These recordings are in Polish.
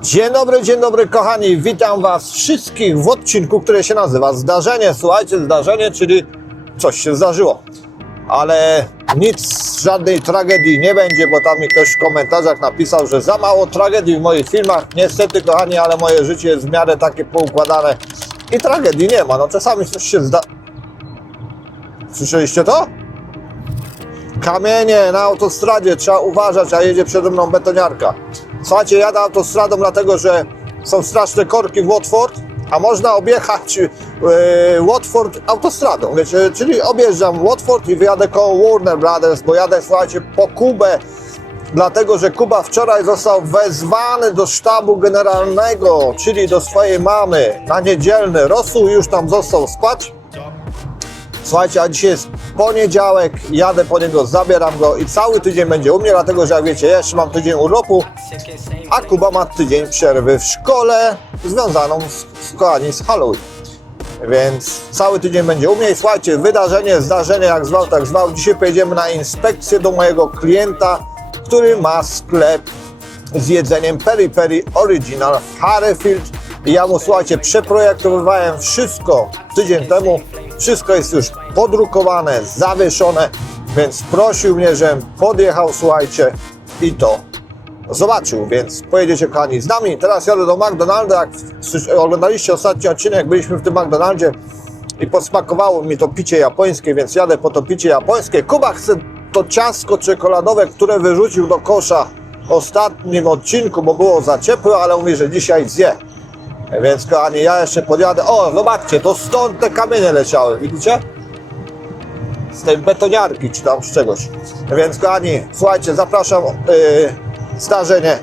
Dzień dobry, dzień dobry kochani, witam was wszystkich w odcinku, który się nazywa Zdarzenie. Słuchajcie, zdarzenie, czyli coś się zdarzyło. Ale nic, żadnej tragedii nie będzie, bo tam mi ktoś w komentarzach napisał, że za mało tragedii w moich filmach. Niestety kochani, ale moje życie jest w miarę takie poukładane i tragedii nie ma. No czasami coś się zda... Słyszeliście to? Kamienie na autostradzie, trzeba uważać, a jedzie przede mną betoniarka. Słuchajcie, jadę autostradą dlatego, że są straszne korki w Watford, a można objechać e, Watford autostradą, wiecie, czyli objeżdżam Watford i wyjadę koło Warner Brothers, bo jadę, słuchajcie, po Kubę, dlatego, że Kuba wczoraj został wezwany do sztabu generalnego, czyli do swojej mamy na niedzielny rosół, już tam został spać. Słuchajcie, a dzisiaj jest poniedziałek, jadę po niego, zabieram go i cały tydzień będzie u mnie, dlatego że jak wiecie, ja jeszcze mam tydzień urlopu, a Kuba ma tydzień przerwy w szkole związaną z, z, kochani, z Halloween. Więc cały tydzień będzie u mnie i słuchajcie, wydarzenie, zdarzenie, jak zwał, tak zwał. Dzisiaj pojedziemy na inspekcję do mojego klienta, który ma sklep z jedzeniem Peri Peri Original w Harrowfield. I ja mu, słuchajcie, przeprojektowywałem wszystko tydzień temu. Wszystko jest już podrukowane, zawieszone, więc prosił mnie, żebym podjechał, słuchajcie, i to zobaczył, więc pojedziecie kochani z nami. Teraz jadę do McDonalda, jak oglądaliście ostatni odcinek, byliśmy w tym McDonaldzie i posmakowało mi to picie japońskie, więc jadę po to picie japońskie. Kuba chce to ciastko czekoladowe, które wyrzucił do kosza w ostatnim odcinku, bo było za ciepłe, ale mówi, że dzisiaj zje. Więc kochani, ja jeszcze podjadę. O, zobaczcie, to stąd te kamienie leciały, widzicie? Z tej betoniarki, czy tam z czegoś. Więc kochani, słuchajcie, zapraszam yy, zdarzenie.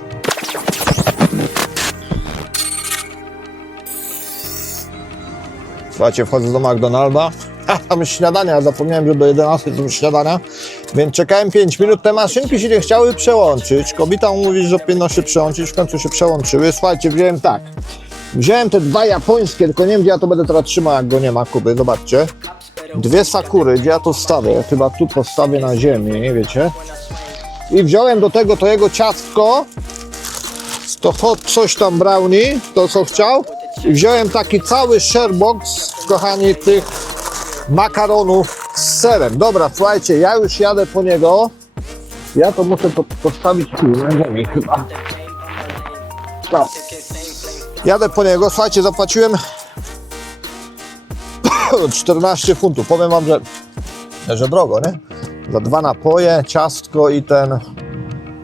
Słuchajcie, wchodzę do McDonalda. A, tam śniadania, zapomniałem, że do 11 są śniadania. Więc czekałem 5 minut, te maszynki się nie chciały przełączyć. Kobieta mówi, że powinno się przełączyć, w końcu się przełączyły. Słuchajcie, wziąłem tak. Wziąłem te dwa japońskie, tylko nie wiem, gdzie ja to będę teraz trzymał, jak go nie ma, Kuby, zobaczcie. Dwie sakury, gdzie ja to stawię? Chyba tu postawię na ziemi, wiecie. I wziąłem do tego to jego ciastko, to hot coś tam brownie, to co chciał. I wziąłem taki cały sharebox, kochani, tych makaronów z serem. Dobra, słuchajcie, ja już jadę po niego. Ja to muszę postawić tu, na ziemi chyba. Tak. Jadę po niego, słuchajcie, zapłaciłem 14 funtów. Powiem wam, że, że drogo, nie? Za dwa napoje, ciastko i ten,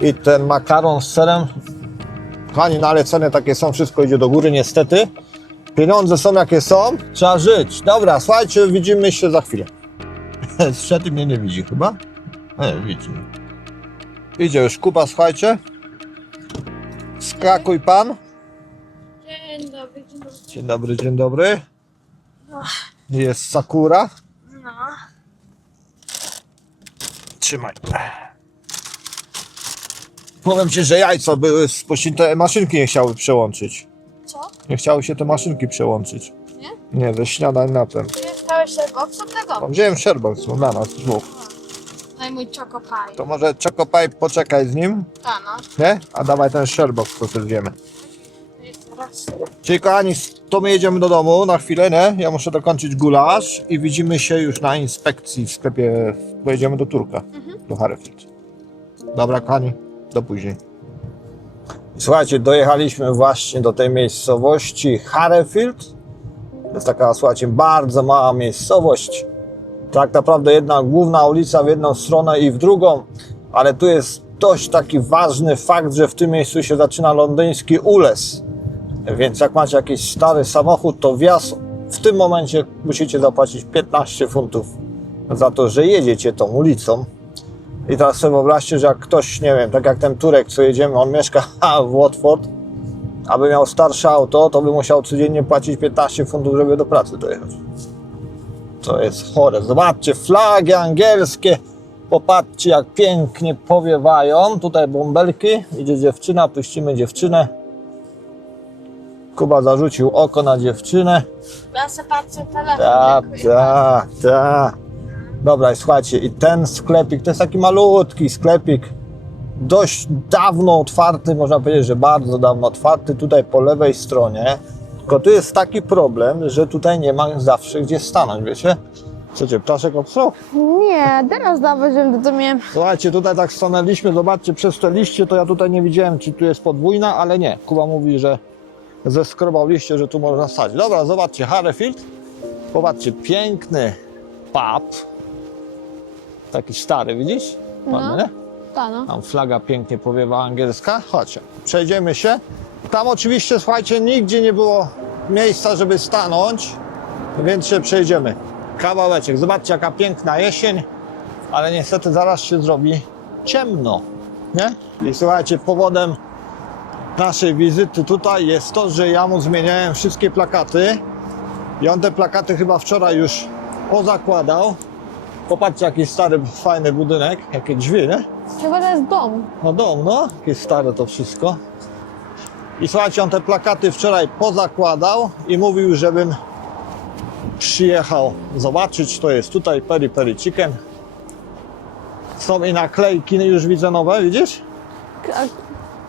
i ten makaron z serem. Kochani, no ale ceny takie są, wszystko idzie do góry niestety. Pieniądze są jakie są, trzeba żyć. Dobra, słuchajcie, widzimy się za chwilę. Strzety mnie nie widzi chyba? Nie, widzi. Idzie już Kuba, słuchajcie. Skakuj pan. Dzień dobry, dzień dobry. Dzień dobry, dzień dobry. Jest Sakura. No, Trzymaj. Powiem ci, że jajca były spośnięte, maszynki nie chciały przełączyć. co? Nie chciały się te maszynki przełączyć. Nie? Nie, ze śniadań na ten. Ty stałeś się boksem tego? No, wziąłem Sherbox no, dla nas dwóch. Daj mój choco pie. To może Chocopipe poczekaj z nim, Ta no. nie? A dawaj ten to też wiemy. Czyli kochani, to my jedziemy do domu na chwilę, nie? Ja muszę dokończyć gulasz i widzimy się już na inspekcji w sklepie, pojedziemy do Turka, do Harrowfield. Dobra kochani, do później. Słuchajcie, dojechaliśmy właśnie do tej miejscowości Harrowfield. To jest taka, słuchajcie, bardzo mała miejscowość. Tak naprawdę jedna główna ulica w jedną stronę i w drugą, ale tu jest dość taki ważny fakt, że w tym miejscu się zaczyna londyński ules. Więc jak macie jakiś stary samochód, to wjazd w tym momencie musicie zapłacić 15 funtów za to, że jedziecie tą ulicą. I teraz sobie wyobraźcie, że jak ktoś, nie wiem, tak jak ten Turek, co jedziemy, on mieszka w Watford, aby miał starsze auto, to by musiał codziennie płacić 15 funtów, żeby do pracy dojechać. To jest chore. Zobaczcie, flagi angielskie. Popatrzcie, jak pięknie powiewają. Tutaj bąbelki. Idzie dziewczyna, puścimy dziewczynę. Kuba zarzucił oko na dziewczynę. Ja sobie patrzę telefon. Tak, tak, tak. Dobra, i słuchajcie, i ten sklepik, to jest taki malutki sklepik. dość dawno otwarty, można powiedzieć, że bardzo dawno otwarty, tutaj po lewej stronie. Tylko tu jest taki problem, że tutaj nie ma zawsze gdzie stanąć, wiecie? Co cię, ptaszek obsrał? Nie, teraz dawaj, żebym to miałem. Słuchajcie, tutaj tak stanęliśmy, zobaczcie, przez te liście to ja tutaj nie widziałem, czy tu jest podwójna, ale nie. Kuba mówi, że zeskrobał liście, że tu można stać. Dobra, zobaczcie, Harrefield. Popatrzcie, piękny pub. Taki stary, widzisz? No. Ta no. Tam flaga pięknie powiewa angielska. Chodźcie, przejdziemy się. Tam oczywiście, słuchajcie, nigdzie nie było miejsca, żeby stanąć, więc się przejdziemy. Kawałeczek. Zobaczcie, jaka piękna jesień, ale niestety zaraz się zrobi ciemno, nie? I słuchajcie, powodem naszej wizyty tutaj jest to, że ja mu zmieniałem wszystkie plakaty i on te plakaty chyba wczoraj już pozakładał. Popatrzcie, jaki stary, fajny budynek, jakie drzwi, nie? Chyba to jest dom. No dom, no, jakieś stare to wszystko. I słuchajcie, on te plakaty wczoraj pozakładał i mówił, żebym przyjechał zobaczyć, to jest tutaj Peri Peri Chicken. Są i naklejki, już widzę nowe, widzisz?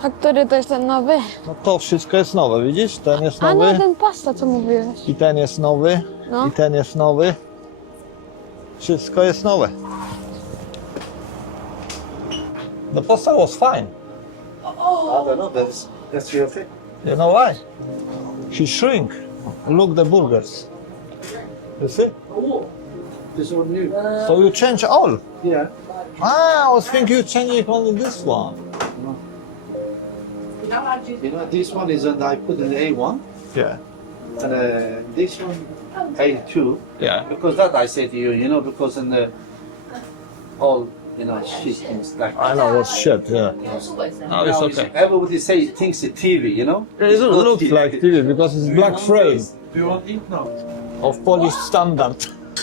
A który to jest ten nowy? No to wszystko jest nowe, widzisz? Ten jest A no, nowy ten pasta, co mówiłeś. i ten jest nowy No. i ten jest nowy. Wszystko jest nowe. The pasta was fine. I don't know. That's that's your thing. You know why? He shrink. Look the burgers. You see? This one new. So you change all. Yeah. Ah, I was thinking you changing only this one. You know, this one is and I put in A1, Yeah. and uh, this one A2. Yeah. Because that I say to you, you know, because in the all you know shit things like. I know what's shit. Yeah. No, Now it's it's- okay. Everybody say thinks it's TV, you know. It It's not looks TV. like TV because it's black frame Do you want to eat now? of Polish standard.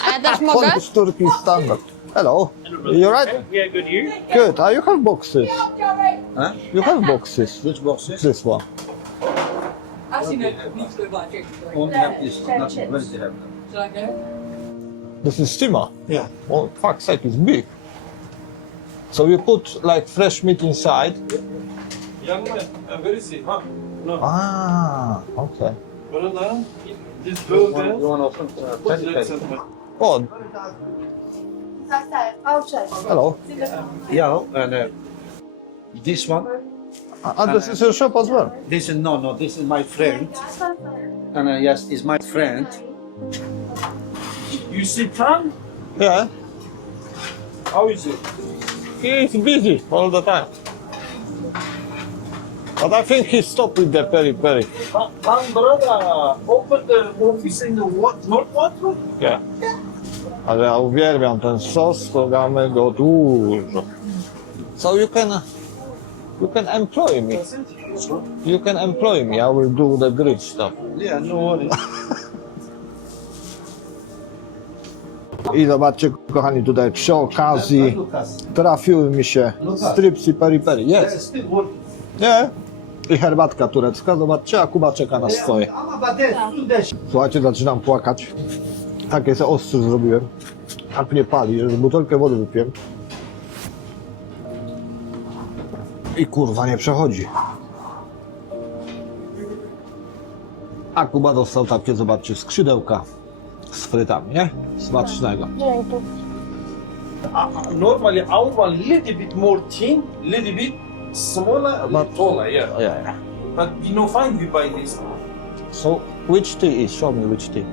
A ja też mogę? Polish Turkish standard. Hello. You right? Yeah, good. You? Good. Ah, you have boxes. Huh? You have boxes. Which boxes? This one. Actually, no, need to go back. Check. Only have this, not Wednesday have them. Shall I go? This is steamer. Yeah. Oh, fuck's sake, it's big. So you put like fresh meat inside. Young man, uh, where is he? Huh? No. Ah, okay. Brother, this You burger. want, you want to open? Uh, What's patty that? cake? somewhere? Hello. Yeah, and uh, this one. Ah, this is your shop as well. This is no, no. This is my friend, and uh, yes, is my friend. You see Tan? Yeah. How is it? He's busy all the time. But I think he stopped with the peri peri. Tan, Tan brother, opened the office in the what? Not what? Yeah. Ale ja uwielbiam ten sos, to damy go dużo. So you can, you can employ me. You can employ me. I will do the grill stuff. Yeah, no worries. I zobaczcie, kochani, tutaj przy okazji Lucas, trafiły mi się stripsy peri peri. working. Nie. I herbatka turecka, zobaczcie, a Kuba czeka na swoje. That. Słuchajcie, zaczynam płakać. Takie se ostrze zrobiłem. Tak mnie pali, że butelkę wody wypiłem. I kurwa nie przechodzi. A Kuba dostał takie, zobaczcie, skrzydełka z frytami, nie? Smacznego. Dzięki. Uh, normally, our little bit more thin, little bit smaller, But- taller, yeah. Yeah, yeah. But you know, fine, we buy this. So, which tea is? Show me which tea.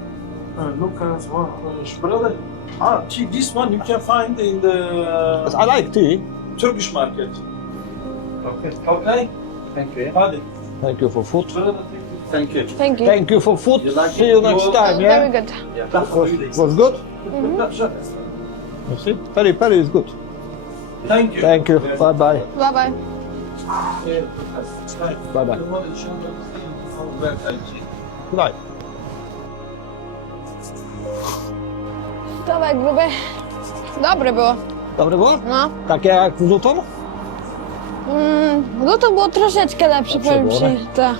Uh, look as well, uh, brother. Ah, see, this one you can find in the I like tea. Turkish market. Okay. Okay? Thank you. Hadi. Thank you for food. Brother, thank you. Thank you. Thank you. For food. You like See it? you next time, Yeah. Very good. Yeah, that was Was good? Thank You see? Peri peri is good. Thank you. Thank you. Bye bye. Bye bye. Bye bye. Good night. Dawaj, gruby. Dobre było. Dobre było? No. Takie jak w Luton? Mm, to było troszeczkę lepsze, Lepsze powiem było, ci. nie? Tak.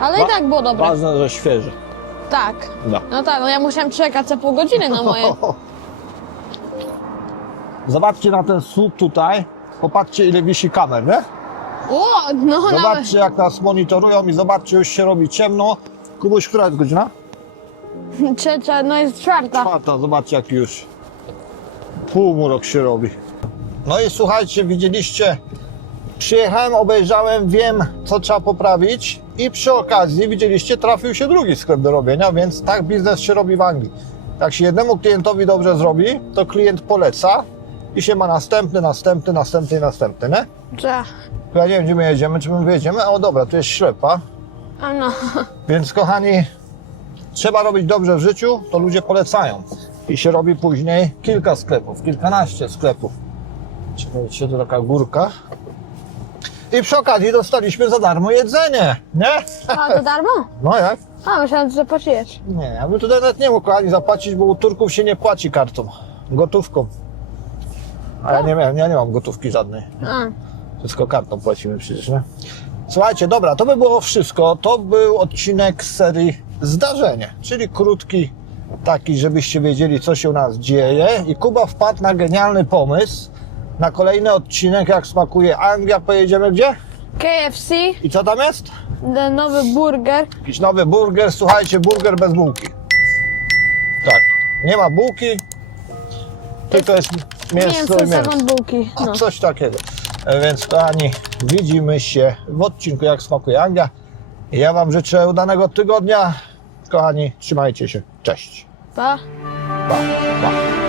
Ale i Ba- tak było dobre. Ważne, że świeże. Tak. No. No tak, no ja musiałem czekać co pół godziny na moje. Zobaczcie na ten słup tutaj. Popatrzcie ile wisi kamer, nie? O, no nawet. Zobaczcie jak nas monitorują i zobaczcie już się robi ciemno. Kubuś, która jest godzina? Trzecia, no jest czwarta. Czwarta, zobaczcie jak już półmrok się robi. No i słuchajcie, widzieliście, przyjechałem, obejrzałem, wiem co trzeba poprawić i przy okazji, widzieliście, trafił się drugi sklep do robienia, więc tak biznes się robi w Anglii. Jak się jednemu klientowi dobrze zrobi, to klient poleca i się ma następny, następny, następny i następny, nie? Cze. Ja nie wiem, gdzie my jedziemy, czy my wyjedziemy, o dobra, tu jest ślepa, A no. więc kochani, trzeba robić dobrze w życiu, to ludzie polecają. I się robi później kilka sklepów, kilkanaście sklepów. Czekajcie, to taka górka. I przy okazji dostaliśmy za darmo jedzenie, nie? A to darmo? No jak? A, myślałem, że zapłaciłeś. Nie, ja bym tutaj nawet nie mógł kochani zapłacić, bo u Turków się nie płaci kartą, gotówką. A ja nie miałem, ja nie mam gotówki żadnej. A. Wszystko kartą płacimy przecież, nie? Słuchajcie, dobra, to by było wszystko. To był odcinek z serii Zdarzenie, czyli krótki, taki, żebyście wiedzieli, co się u nas dzieje. I Kuba wpadł na genialny pomysł. Na kolejny odcinek, jak smakuje Anglia, pojedziemy gdzie? KFC, I co tam jest? ten nowy burger. Jakiś nowy burger. Słuchajcie, burger bez bułki. Tak, nie ma bułki, tylko jest mięso Mięso i mięso. bułki. No. Coś takiego. E, Więc kochani, widzimy się w odcinku Jak smakuje Anglia. Ja Wam życzę udanego tygodnia. Kochani, trzymajcie się. Cześć. Pa. Pa, pa.